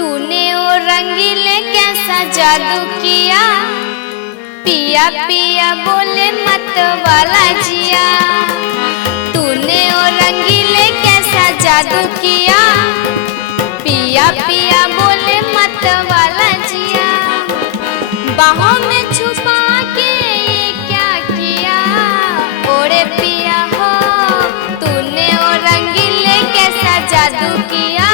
तूने वो रंगीले कैसा जादू किया, पिया पिया बोले मत वाला जिया। तूने वो रंगीले कैसा जादू किया, पिया पिया बोले मत वाला जिया। बाहों में छुपा के ये क्या किया, ओरे पिया हो तूने वो रंगीले कैसा जादू किया,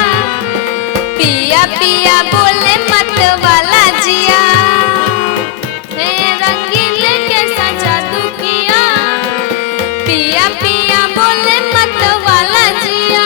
पिया पिया बोले मत वाला जिया। हे रंगीले कैसा जादू किया, पिया पिया बोले मत वाला जिया।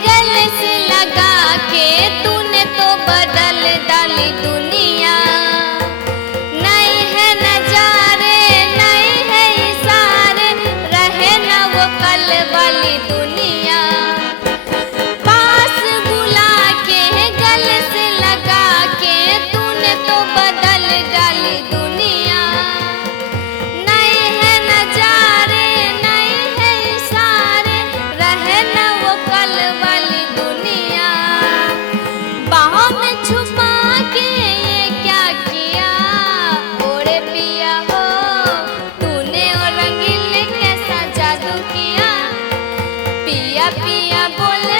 गले से लगा के तूने तो बदल डाली दुनिया। नहीं है नजारे नहीं है इशारे, रहे न वो कल वाली दुनिया। पास बुला के गले से लगा के तूने तो बदल डाली दुनिया। नहीं है नजारे नहीं है इशारे, रहे न वो कल वाली दुनिया। बाहों में छुपा के ये क्या किया, ओरे पिया हो तूने वो रंगीले कैसा जादू किया, पिया पिया बोले